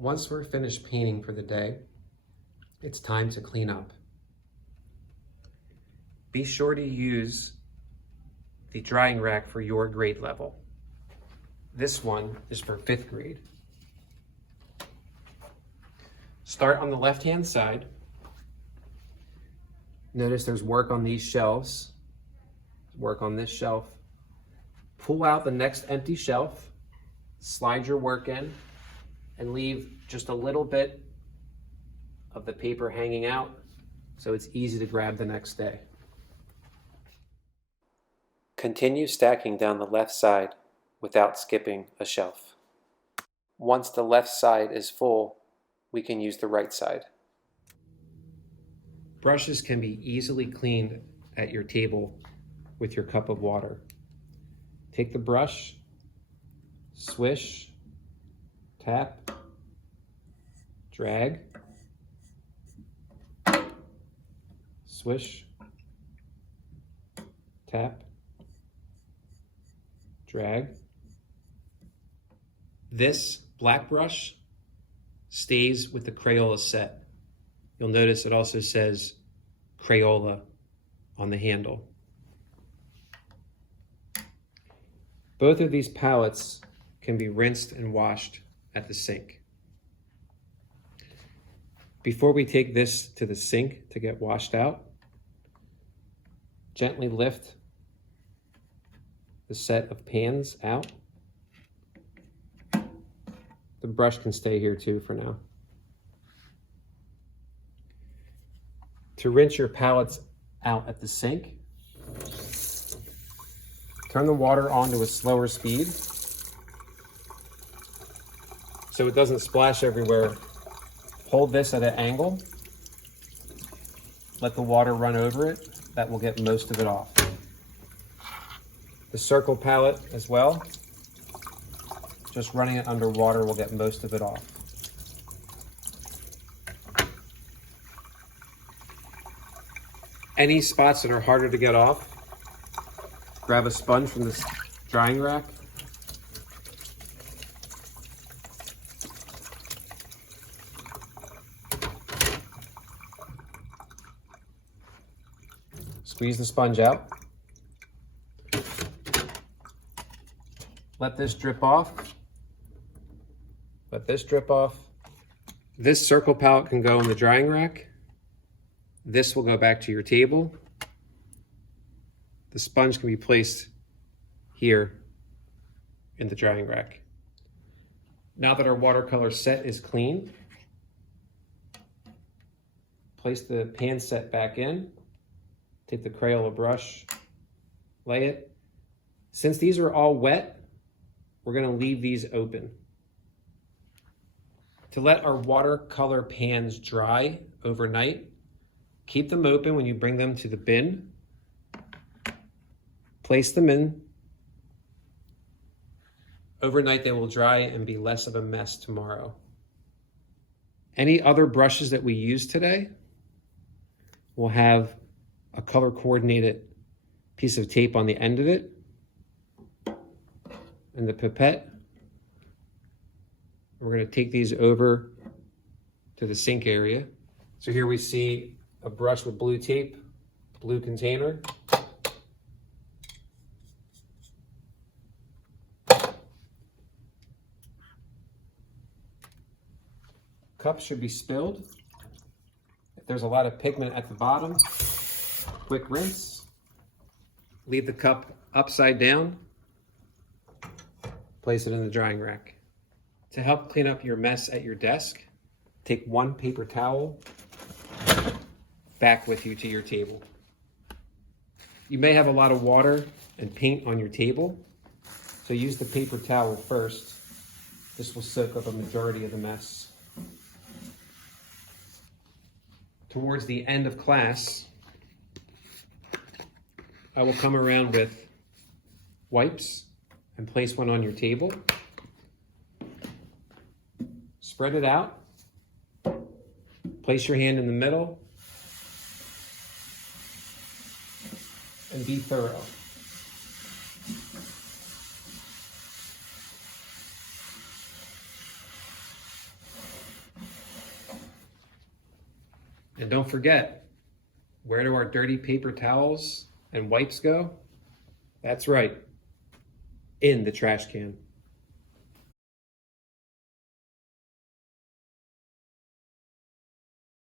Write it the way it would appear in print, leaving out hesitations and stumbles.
Once we're finished painting for the day, it's time to clean up. Be sure to use the drying rack for your grade level. This one is for 5th grade. Start on the left-hand side. Notice there's work on these shelves, work on this shelf. Pull out the next empty shelf, slide your work in, and leave just a little bit of the paper hanging out so it's easy to grab the next day. Continue stacking down the left side without skipping a shelf. Once the left side is full, we can use the right side. Brushes can be easily cleaned at your table with your cup of water. Take the brush, swish, tap, drag, swish, tap, drag. This black brush stays with the Crayola set. You'll notice it also says Crayola on the handle. Both of these palettes can be rinsed and washed at the sink. Before we take this to the sink to get washed out, gently lift the set of pans out. The brush can stay here too for now. To rinse your palettes out at the sink, turn the water on to a slower speed so it doesn't splash everywhere. Hold this at an angle. Let the water run over it. That will get most of it off. The circle palette as well. Just running it under water will get most of it off. Any spots that are harder to get off, grab a sponge from the drying rack. Squeeze the sponge out. Let this drip off. Let this drip off. This circle palette can go in the drying rack. This will go back to your table. The sponge can be placed here in the drying rack. Now that our watercolor set is clean, place the pan set back in. Take the Crayola brush, lay it. Since these are all wet, we're gonna leave these open. To let our watercolor pans dry overnight, keep them open when you bring them to the bin. Place them in. Overnight they will dry and be less of a mess tomorrow. Any other brushes that we use today will have a color coordinated piece of tape on the end of it and the pipette. We're going to take these over to the sink area. So here we see a brush with blue tape, blue container. Cup should be spilled. If there's a lot of pigment at the bottom, quick rinse. Leave the cup upside down. Place it in the drying rack. To help clean up your mess at your desk, take one paper towel back with you to your table. You may have a lot of water and paint on your table, so use the paper towel first. This will soak up a majority of the mess. Towards the end of class, I will come around with wipes and place one on your table. Spread it out. Place your hand in the middle and be thorough. And don't forget, where do our dirty paper towels and wipes go? That's right, in the trash can.